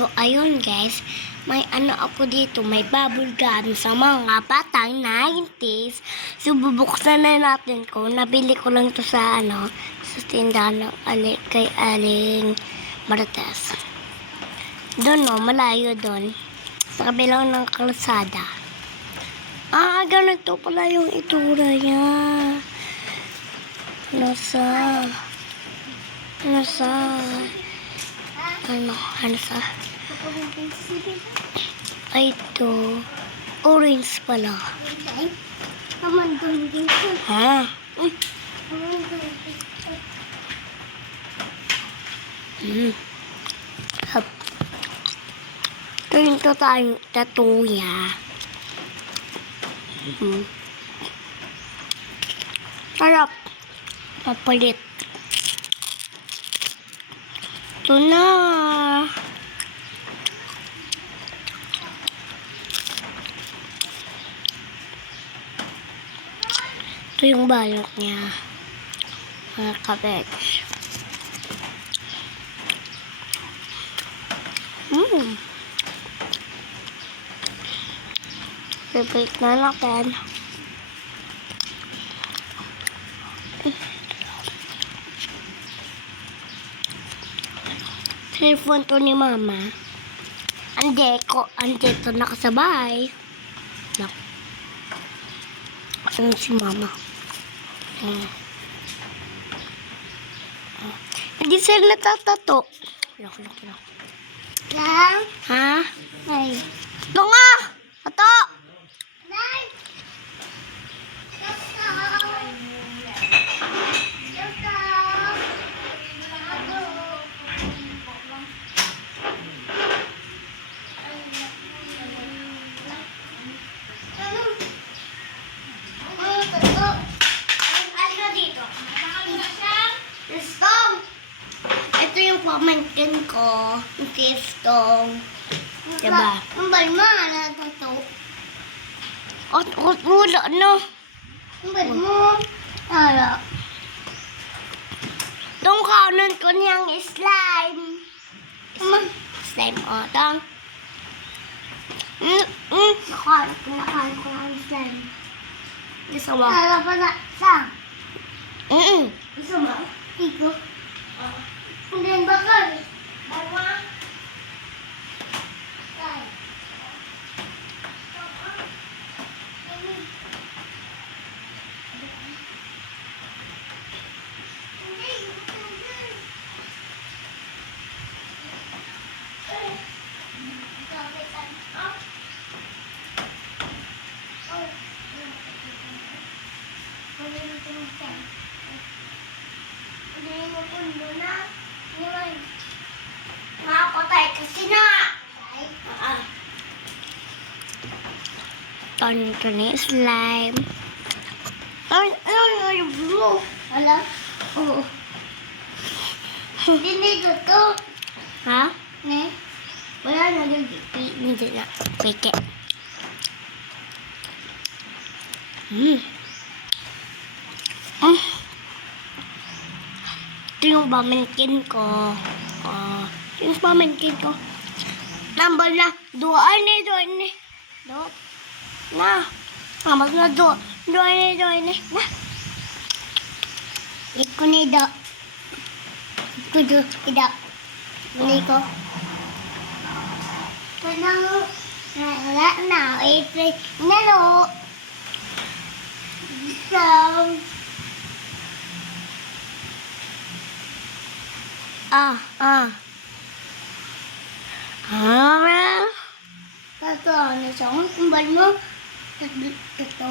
So, ayun guys, may ano ako dito, may bubble gum sa mga batang 90s. So, bubuksan na natin ko. Nabili ko lang to sa sa tindahan ng kay Aling Marites. Doon malayo doon. Sa kabilang ng kalsada. Ganito pala yung itura niya. Nasa ay ito orange pala. Ha? Ito yung tattoo niya. Sarap. Papalit. Ito na. Ito yung balok niya. Mga kabets. Repeat na natin. Cellphone to ni Mama. Andito nakasabay. Asan si Mama? Hindi sila natatato. Ha? Ay. Ito nga! Ato! Ito yung pamangkin ko, yung Tiftong. Diba? Ang balma na ito. Wala na. Ang balma. Wala. Itong kanon ko niyang slime. Slime o. Itong. Nakain ko ang slime. Gusto mo? Wala pa na. Saan? Gusto mo? Iko. Hindi bakal. Bawa. Makapatay kasi na. Ito na yung slime. Ano yung blue? Wala? Oo. Hindi nito to. Ha? Ne? Wala na yung hindi na. Peke. Ito yung pamangkin ko. Yung pamangkin ko. Tambal na. Doon ni. Doon. Na. Mas na doon. Doon ni. Na. Iko ni do. Iko do. Ida. Ini ko. Kanang. Wala na. Ito. Nalo. Tato, ano siya? Kumbal mo? Tato.